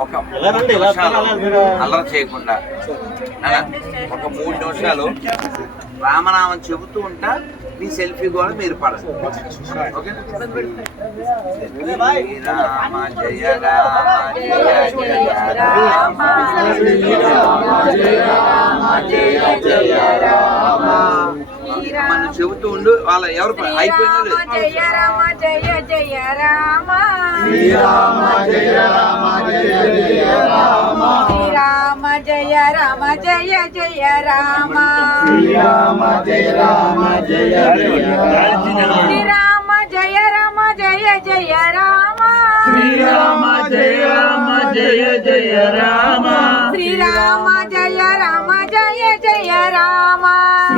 ఒక మూడు నిమిషాలు అల్లరి చేయకుండా. ఒక మూడు నిమిషాలు రామనామం చెబుతూ ఉంటా మీ సెల్ఫీ కూడా మీరు పడదు. ఓకే? రామ జయ రామ జయ జయ రామ. మనం చెబుతూ ఉండు. వాళ్ళ ఎవరు అయిపోయినా. జయ రామ జయ జయ రామ శ్రీరామ జయ రామ జయ జయ రామ శ్రీరామ జయ రామ జయ జయ రామ శ్రీరామ జయ రామ జయ జయ రామ శ్రీరామ జయ రామ జయ జయ రామ శ్రీరామ జయ రామ జయ జయ రామ శ్రీరామ జయ రామ జయ జయ రామ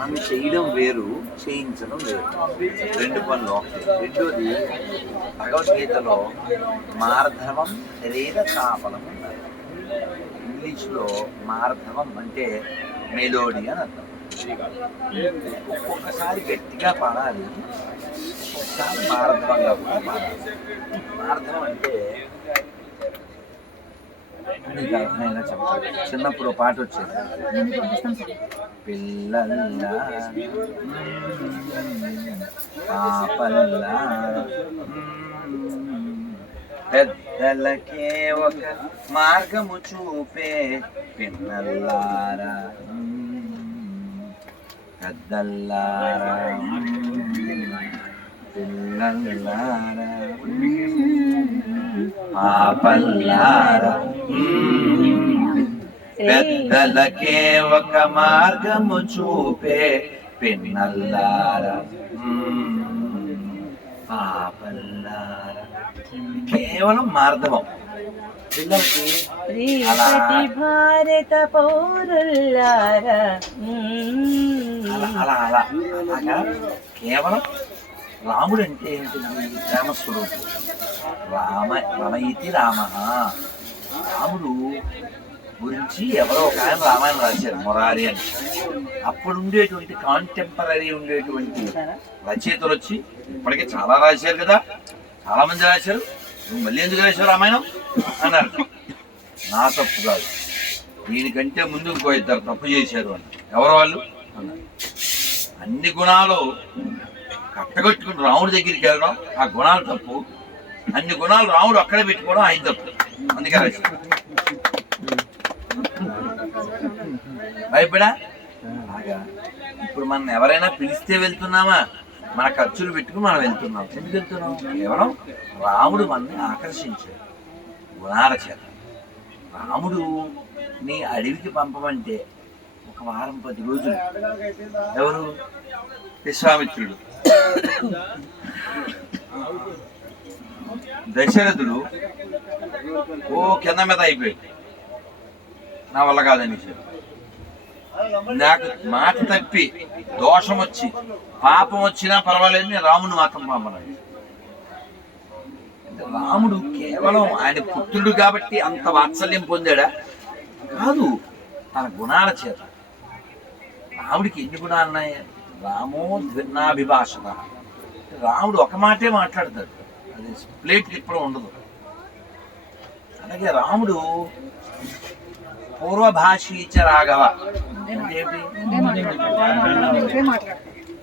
మనం చేయడం వేరు చేయించడం వేరు. రెండు పనులు రెండోది భగవద్గీతలో మార్ధవం లేదా తాపలం అన్నారు. ఇంగ్లీష్లో మార్ధవం అంటే మెలోడీ అని అర్థం. ఒక్కొక్కసారి గట్టిగా పాడాలి ఒక్కొక్కసారి మార్ధవంగా కూడా పాడాలి. మార్ధవం అంటే చిన్నప్పుడు పాట వచ్చేది. పిల్లల్లా పాపల్లా పెద్దలకే ఒక మార్గము చూపే పిన్నల్లారా పెద్దల్లారా పిల్లల్లారా పాపల్లారా. పెద్దలకే ఒక మార్గము చూపే పిన్నల్లారా. పాపల్లారా. కేవలం అలా భారత పౌరులారా అలా అలా అలా కేవలం రాముడు అంటే ఏంటి ప్రేమ రామ రమయితి రామ. రాముడు గురించి ఎవరో ఒక ఆయన రామాయణం రాశారు మొరారి అని. అప్పుడు ఉండేటువంటి కాంటెంపరీ ఉండేటువంటి రచయితలు వచ్చి ఇప్పటికే చాలా రాశారు కదా. చాలా మంది రాశారు. నువ్వు మళ్ళీ ఎందుకు రాశారు రామాయణం? అన్నారు. నా తప్పు కాదు. దీనికంటే ముందు ఇంకో ఇద్దరు తప్పు చేశారు అని. ఎవరు వాళ్ళు? అన్నారు. అన్ని గుణాలు కట్టగొట్టుకుని రాముడి దగ్గరికి వెళ్ళడం ఆ గుణాలు తప్పు. అన్ని గుణాలు రాముడు అక్కడే పెట్టుకోవడం ఆయన తప్పు. అందుకే భయపడా? ఇప్పుడు మనం ఎవరైనా పిలిస్తే వెళ్తున్నామా? మన ఖర్చులు పెట్టుకుని మనం వెళ్తున్నాం. ఎందుకు వెళ్తున్నాం? కేవలం రాముడు మనల్ని ఆకర్షించాడు. గుణాల చేత. రాముడు నీ అడవికి పంపమంటే ఒక వారం పది రోజులు. ఎవరు? విశ్వామిత్రుడు. దశరథుడు ఓ కింద మీద అయిపోయాడు. నా వల్ల కాదని నాకు మాట తప్పి దోషం వచ్చి పాపం వచ్చినా పర్వాలేదు నేను రాముని మాత్రం పంపలేదు. రాముడు కేవలం ఆయన పుత్రుడు కాబట్టి అంత వాత్సల్యం పొందాడా? కాదు తన గుణాల చేత. రాముడికి ఎన్ని గుణాలు ఉన్నాయి? రామో ద్విన్నాభిభాషణ రాముడు ఒక మాటే మాట్లాడతాడు. అది ప్లేట్ తిప్పడం ఉండదు. అలాగే రాముడు పూర్వభాషీచ రాఘవ. ఏంటి?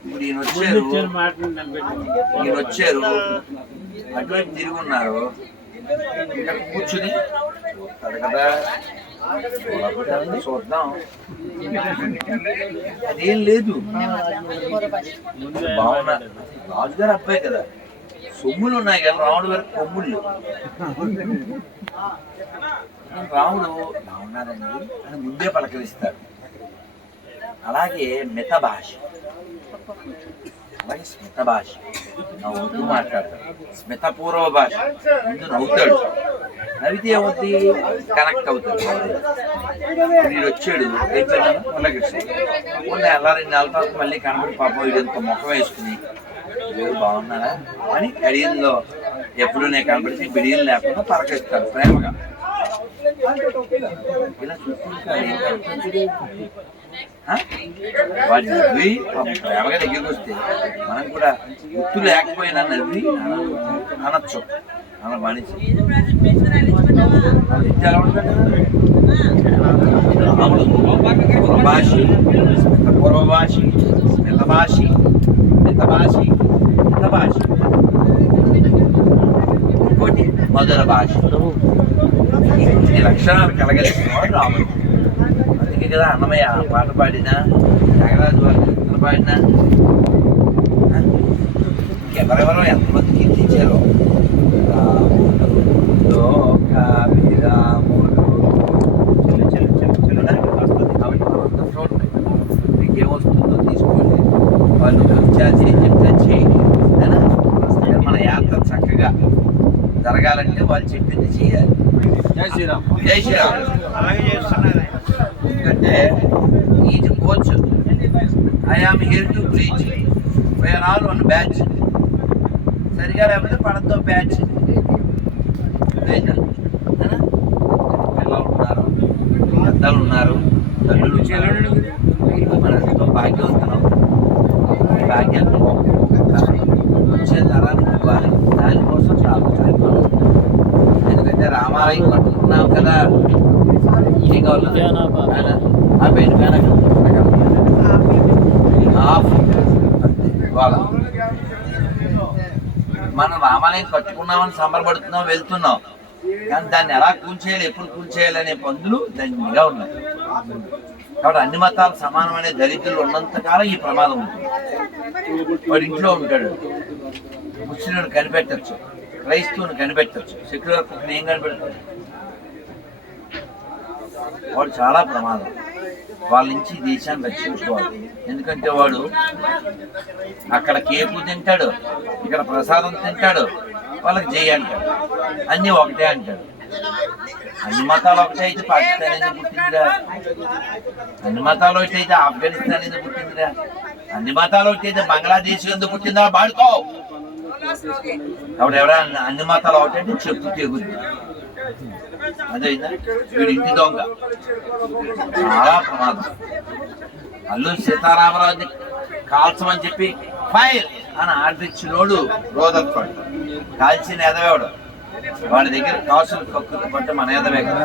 ఇప్పుడు ఈయన వచ్చారు. ఈయన వచ్చారు. అటువైపు తిరిగి ఉన్నారు ఇక్కడ కూర్చుని కదా చూద్దాం. అదేం లేదు. బాగున్నా రాజుగారు అబ్బాయి కదా. సొమ్ములు ఉన్నాయి కదా రాముడు గారు కొమ్ముళ్ళు. రాముడు బాగున్నారండి అని ముందే పలకరిస్తారు అలాగే మిత భాష. మరి స్మిత భాష నవ్వుతూ మాట్లాడతాడు స్మిత పూర్వ భాష ముందు నవ్వుతాడు నవ్వితే ఏమవుతుంది కనెక్ట్ అవుతాడు వీడు వచ్చాడు ఏం చెప్పాను ముల్లకృష్ణ మొన్న ఎలా రెండు నెలల తర్వాత మళ్ళీ కనబడి పాపం వీడు ఇంత ముఖం వేసుకుని వీడు బాగున్నారా అని కడియంలో ఎప్పుడు నేను కనబడితే బిడియలు లేకుండా పరకరిస్తాడు ప్రేమగా ఇలా చుట్టూ వాటిని నవ్వి ప్రేమగా దగ్గరికి వస్తే మనం కూడా గుర్తు లేకపోయినా నవ్వి అనొచ్చు. అన్న మనిషి రాముడు. పూర్వభాషి పూర్వభాషి స్మిత భాషి మిత భాషి మిత భాషి ఇంకోటి మధుర భాష ఈ లక్షణాలు కలగలిసిన వాడు రాముడు. అందుకే కదా అన్నమయ్య ఆ పాట పాడినా త్యాగరాజు వారి కీర్తన పాడినా. ఆ? ఇంకెవరెవరో ఎంతమంది కీర్తించారో. ఏమొస్తుందో తీసుకోండి. వాళ్ళు చెప్తే చేయండి? కానీ మన యాత్ర చక్కగా జరగాలంటే వాళ్ళు చెప్పింది చేయాలి. జై శ్రీరామ్. జై శ్రీరామ్. ఎందుకంటే is coach I am here to preach where all one batch సరిగా లేకపోతే పడతో బ్యాచ్ పిల్లలు ఉన్నారు పెద్దలు ఉన్నారు తల్లులు ఉన్నారు. మన ఎంతో భాగ్యవంతులం. భాగ్యాన్ని వచ్చే తరానికి ఇవ్వాలి. దానికోసం చాలా ఎందుకంటే రామాలయం కట్టుకున్నాం కదా? ఏం కావాలి? ఆ ఆఫ్ మనం రామాలయం కట్టుకున్నామని సంబరపడుతున్నాం వెళ్తున్నాం. కానీ దాన్ని ఎలా కూల్చేయాలి ఎప్పుడు కూల్చేయాలి అనే పందులు దండిగా ఉన్నాయి. కాబట్టి అన్ని మతాలు సమానమనే దరిద్రులు ఉన్నంత కాలం ఈ ప్రమాదం ఉంటుంది. వాడు ఇంట్లో ఉంటాడు. ముస్లింను కనిపెట్టచ్చు. క్రైస్తవుని కనిపెట్టచ్చు. సెక్యులర్ కుక్కని ఏం కనిపెడతాడు? వాడు చాలా ప్రమాదం. వాళ్ళ నుంచి దేశాన్ని రక్షించుకోవాలి. ఎందుకంటే వాడు అక్కడ కేకు తింటాడు ఇక్కడ ప్రసాదం తింటాడు వాళ్ళకి జై అంటాడు. అన్నీ ఒకటే అంటాడు. అన్ని మతాలు ఒకటే అయితే పాకిస్తాన్ ఎందుకు పుట్టిందిరా? అన్ని మతాలు ఒకటి అయితే ఆఫ్ఘనిస్తాన్ ఎందుకు పుట్టిందిరా? అన్ని మతాలు ఒకటి అయితే బంగ్లాదేశ్ ఎందుకు పుట్టిందా బాడుకో కాబట్టి ఎవరైనా అన్ని మతాలు ఒకటి అంటే చెప్పు తెగుద్ది. అదైందా? వీడి ఇంటి దొంగ. చాలా ప్రమాదం. అల్లు సీతారామరాజు కాల్చమని చెప్పి ఫైర్! అని ఆర్డర్ ఇచ్చినోడు రోదత్వాడు. కాల్చిన ఎదవేవాడు. వాడి దగ్గర కాసులు కక్కుతు పట్టే మన ఎదవే కదా.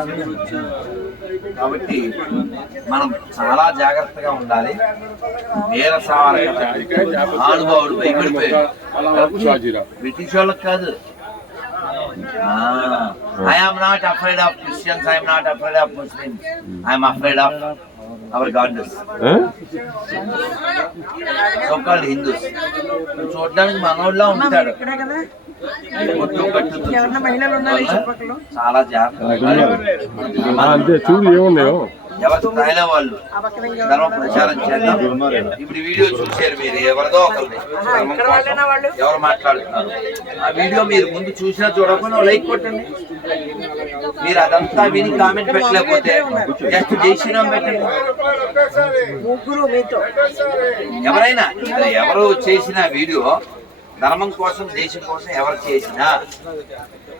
కాబట్టి మనం చాలా జాగ్రత్తగా ఉండాలి. వీర ఆనుభావుడు భయపడిపోయాడు. బ్రిటిష్ వాళ్ళకి కాదు. I am not afraid of Christians I'm not afraid of Muslims I'm afraid of our goodness so called Hindus చూడడానికి మనోళ్ళ ఉంటాడు ఇక్కడే కదా ఒట్టు కట్టుతూ ఎవరన్నా మహిళలు ఉన్నారా ఈ చుట్టుపక్కల చాలా జాగ్రత్త అంతే చూడు ఏమున్నాయో ఎవరు స్థాయిలో వాళ్ళు ధర్మ ప్రచారం చేద్దాం. ఇప్పుడు వీడియో చూశారు మీరు ఎవరిదో ఒకరు ఎవరు మాట్లాడుతున్నారు? ఆ వీడియో మీరు ముందు చూసినా చూడకుండా లైక్ కొట్టండి. మీరు అదంతా విని కామెంట్ పెట్టలేకపోతే జస్ట్ జై పెట్టండి. ఎవరైనా ఎవరు చేసిన వీడియో ధర్మం కోసం దేశం కోసం ఎవరు చేసినా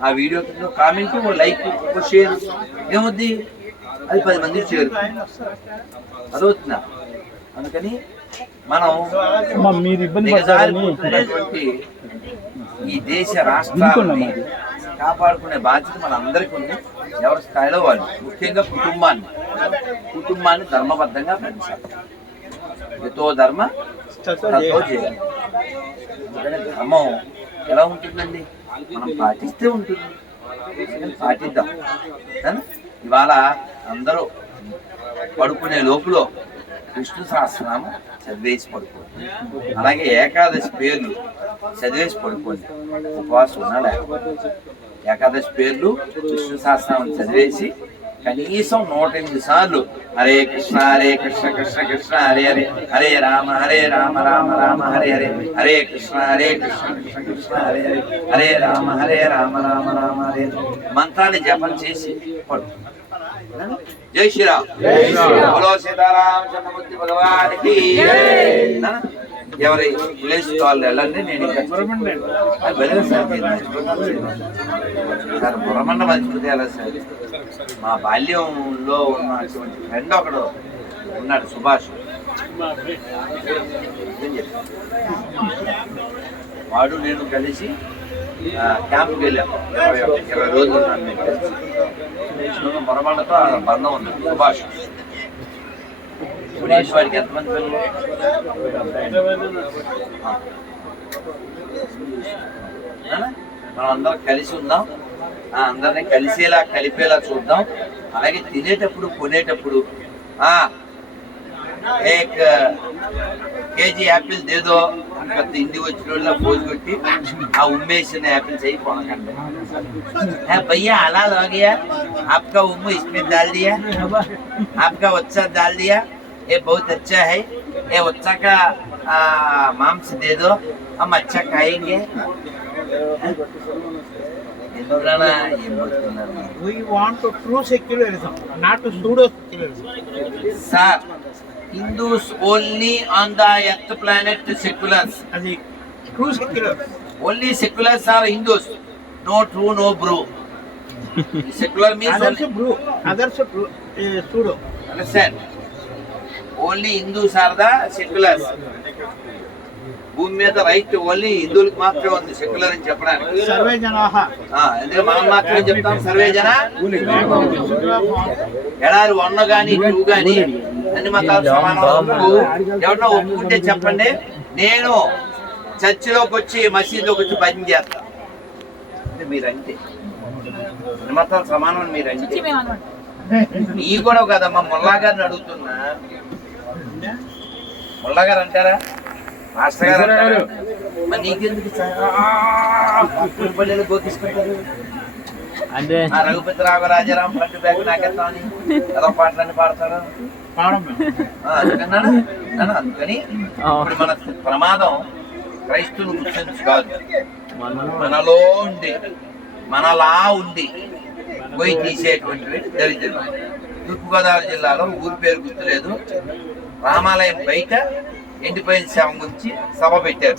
ఆ వీడియో కింద కామెంట్ లైక్ షేర్ ఏముంది అది పది మందికి చేరుతుంది అదవుతుందా అందుకని మనం అమ్మా, మీరు ఇబ్బంది ఈ దేశ రాష్ట్రాలని కాపాడుకునే బాధ్యత మన అందరికీ ఉంది. ఎవరి స్థాయిలో వాళ్ళు? ముఖ్యంగా కుటుంబాన్ని. కుటుంబాన్ని ధర్మబద్ధంగా పెంచాలి. ఎంతో ధర్మ చేయాలి ధర్మం ఎలా ఉంటుందండి? మనం పాటిస్తే ఉంటుంది. పాటిద్దాం? ఇవాళ అందరూ పడుకునే లోపల విష్ణు సహస్రనామం చదివేసి పడుకోండి. అలాగే ఏకాదశి పేర్లు చదివేసి పడుకోండి. ఉపవాసం ఉన్నా లేకపోతే. ఏకాదశి పేర్లు విష్ణు సహస్రనామం చదివేసి కనీసం నూట ఎనిమిది సార్లు హరే కృష్ణ హరే కృష్ణ కృష్ణ కృష్ణ హరే హరే హరే రామ హరే రామ రామ రామ హరే హరే హరే కృష్ణ హరే కృష్ణ కృష్ణ కృష్ణ హరే హరే హరే రామ హరే రామ రామ రామ హరే మంత్రాన్ని జపం చేసి జై శ్రీరామ్. బోలో భగవానికి? ఎవరి ప్లేస్ వాళ్ళు వెళ్ళండి నేను సార్ బుర్రమండ మర్చిపోతే ఎలా సార్? మా బాల్యంలో ఉన్నటువంటి ఫ్రెండ్ ఒకడు ఉన్నాడు సుభాష్ వాడు నేను కలిసి ఆ, క్యాంప్కి వెళ్ళాం ఇరవై ఒక- ఇరవై రోజులు ఉన్నాను నేను కలిసి బుర్రమండతో బంధం ఉంది సుభాష్ సురేష్ వాడికి ఎంతమంది పిల్లలు మనం అందరం కలిసి ఉందాం అందరినీ కలిసేలా కలిపేలా చూద్దాం అలాగే తినేటప్పుడు కొనేటప్పుడు ఆ ఏక్ కేజీ యాపిల్ దేదో అని పెద్ద ఇంటి వచ్చిన వాళ్ళ పోజు కొట్టి ఆ ఉమ్మేసిన యాపిల్స్ అయి కొనకండి है भैया हलाल हो गया आपका उम्म इसमें डाल दिया आपका वच्चा डाल दिया ये बहुत अच्छा है ये वच्चा का आ, मांस दे दो हम अच्छा खाएंगे to true secularism, not to pseudo secularism. Sir Hindus only on the earth planet seculars a true secularism. Only seculars are Hindus no true no brew secular means others brew, uh, pseudo. Understand only Hindus are the seculars భూమి మీద right only హిందువులకు మాత్రమే ఉంది secular అని చెప్పడానికి. ఎందుకంటే మనం మాత్రమే చెప్తాం సర్వే జన. ఎడారి వన్ గాని టూ గాని అన్ని మతాలు సమానం ఒప్పు ఎవరినో ఒప్పుకుంటే చెప్పండి నేను చర్చిలోకి వచ్చి మసీదులోకి వచ్చి భజన చేస్తా. అంటే మీరంటే అన్ని మతాలు సమానం అని మీరంటే నీ కూడా కదమ్మా ముల్లా గారిని అడుగుతున్నా. ముల్లా గారు అంటారా? మాస్టర్ గారు నీకెందుకు పల్లెలు గోకిసుకుంటారు అంటే? ఆ రఘుపతి రాఘరాజారాం పండు బ్యాగ్ నాకెత్తామని ఎలా పాటలన్నీ పాడతారు అందుకని ఇప్పుడు మన ప్రమాదం క్రైస్తువులు ముస్లిమ్స్ కాదు. మనలో ఉండి మనలా ఉండి పోయి తీసేటువంటి దరిద్రం తూర్పుగోదావరి జిల్లాలో ఊరి పేరు గుర్తులేదు. రామాలయం బయట ఎండిపోయిన శవం గురించి సభ పెట్టారు.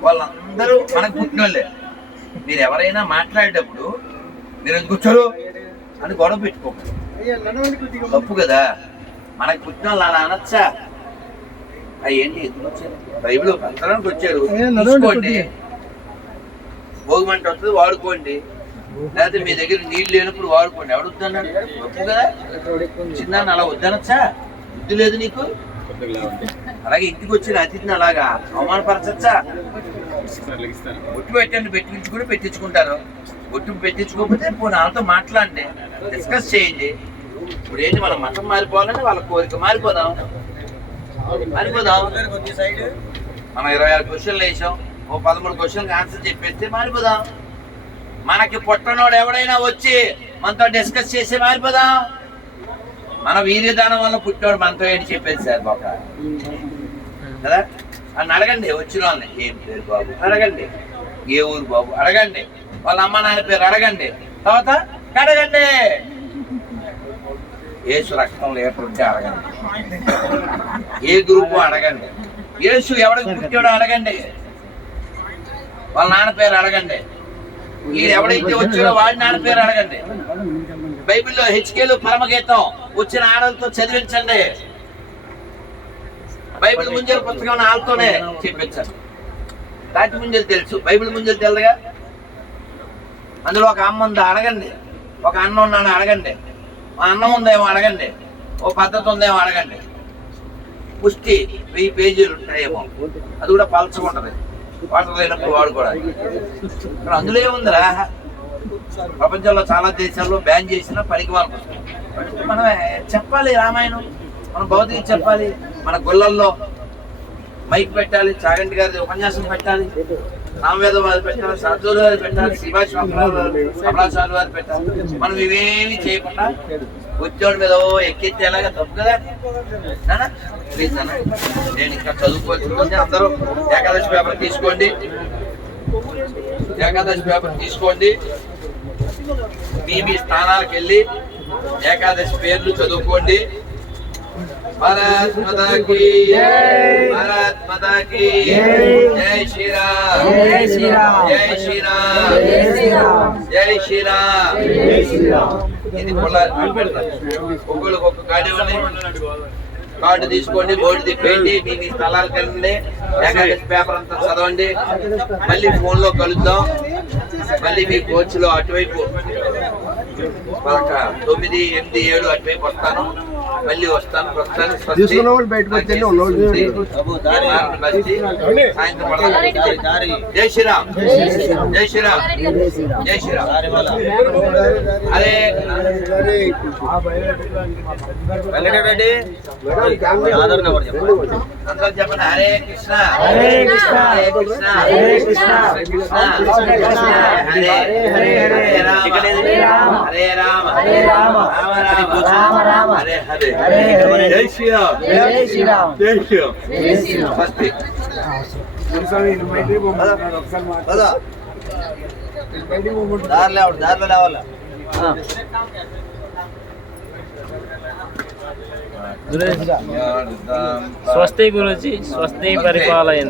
వాళ్ళందరూ మనకు పుట్టినోళ్ళే. మీరు ఎవరైనా మాట్లాడేటప్పుడు మీరు ఎందుకు కూర్చోరు అని గొడవ పెట్టుకోకండి. తప్పు కదా. మనకు పుట్టిన వాళ్ళు అలా అనొచ్చా? ఏంటి ఎందుకు వచ్చారు? బైబిల్ అంతరానికి వచ్చారు. తీసుకోండి. భోగిమంట వస్తుంది వాడుకోండి. లేకపోతే మీ దగ్గర నీళ్ళు లేనప్పుడు వాడుకోండి. ఎవడు వద్దన్నాడు? తప్పు కదా. చిన్న అలా వద్దనొచ్చా? బుద్ధి లేదు నీకు? అలాగే ఇంటికి వచ్చిన అతిథిని అలాగా అవమానపరచచ్చా? ఒట్టు పెట్టండి పెట్టించుకుని పెట్టించుకుంటారు ఒట్టు పెట్టించుకోకపోతే పోనీ వాళ్ళతో మాట్లాడండి. డిస్కస్ చేయండి. ఇప్పుడు ఏంటి మన మతం మారిపోవాలని వాళ్ళ కోరిక మారిపోదాం. మారిపోదాం. మనం ఇరవై ఆరు క్వశ్చన్లు వేసాం. ఓ పదమూడు క్వశ్చన్కి ఆన్సర్ చెప్పేస్తే మారిపోదాం. మనకి పుట్టనోడు ఎవడైనా వచ్చి మనతో డిస్కస్ చేసి మారిపోదాం. మన వీర్యదానం వల్ల పుట్టినోడు మనతో ఏంటి చెప్పేది సార్ ఒక కదా? అని అడగండి వచ్చిన వాళ్ళని ఏం పేరు బాబు? అడగండి. ఏ ఊరు బాబు? అడగండి. వాళ్ళ అమ్మ నాన్న పేరు అడగండి. తర్వాత అడగండి. ఏసు రక్తం లేకుంటే అడగండి. ఏ గ్రూపు అడగండి. యేసు ఎవడికి పుట్టాడో అడగండి. వాళ్ళ నాన్న పేరు అడగండి. ఈయన ఎవడైతే వచ్చాడో వాడి నాన్న పేరు అడగండి. బైబిల్లో హెచ్కేలు పరమగీతం. వచ్చిన ఆడలతో చదివించండి. బైబిల్ ముంజల పుస్తకం వాళ్ళతోనే చెప్పించాను రాతి ముంజలు తెలుసు. బైబిల్ ముంజలు తెలుదుగా? అందులో ఒక అమ్మ ఉందా అడగండి. ఒక అన్న ఉన్నాను అడగండి. మా అన్నం ఉందేమో అడగండి. ఓ పద్ధతి ఉందేమో అడగండి. పుష్టి వెయ్యి పేజీలు ఉంటాయేమో. అది కూడా పలచకుంటది వాటర్ లేనప్పుడు వాడుకోవడానికి. కూడా అందులో ఏముందిరా? ప్రపంచంలో చాలా దేశాల్లో బ్యాన్ చేసిన పనికి వాళ్ళ మనం చెప్పాలి రామాయణం. మనం భౌతిక చెప్పాలి. మన గుళ్ళల్లో మైక్ పెట్టాలి చాగంటి గారి ఉపన్యాసం పెట్టాలి రామవేద వారి పెట్టాలి సర్దూరు వారి పెట్టాలి శివాష్ కమలాచారి వారి పెట్టాలి. మనం ఇవేమి చేయకుండా ఉద్యోగం మీద ఓ ఎక్కించేలాగా తప్పు కదా నానా? ప్లీజ్ అన్న నేను ఇంకా చదువుకోవచ్చు అందరూ ఏకాదశి పేపర్ తీసుకోండి. ఏకాదశి పేపర్ తీసుకోండి. మీ మీ స్థానాలకు వెళ్ళి ఏకాదశి పేర్లు చదువుకోండి. భారత్ మాతా కీ భారత్ మాతా కీ జై! శ్రీరామ్! జై శ్రీరామ్. జై శ్రీరామ్! జై శ్రీరామ్! ఇది ఒక్కొక్కరికి ఒక్క కార్డు ఇవ్వండి. కార్డు తీసుకోండి బోర్డు తిప్పేయండి మీ మీ స్థలాలకు వెళ్ళండి ఏకాదశి పేపర్ అంతా చదవండి. మళ్ళీ ఫోన్లో కలుద్దాం. మళ్ళీ మీ కోచ్లో అటువైపు తొమ్మిది ఎనిమిది ఏడు అటువైపు వస్తాను. మళ్ళీ వస్తాను ప్రస్తుతానికి. జై శ్రీరామ్. జై శ్రీరామ్. జై శ్రీరామ్. అరే వెంకటరెడ్డి. ఆదరణ కూడా చెప్పండి. అందరూ చెప్పండి. హరే కృష్ణ. హరే కృష్ణ. హరే కృష్ణ. హరే కృష్ణ. కృష్ణ కృష్ణ. హరే హరే హరే. హరే. రామ. హరే రామ. హరే రామ. హరే రామ. రామ రామ. రామ రామ. హరే హరే. జై శ్రీరామ్ జై శ్రీరామ్ జై శ్రీరామ్ జై శ్రీరామ్ స్వస్తి దారిలో ఆవిడ, దారిలో లేవాల స్వస్తి గురుజీ స్వస్తి పరిపాలయంత.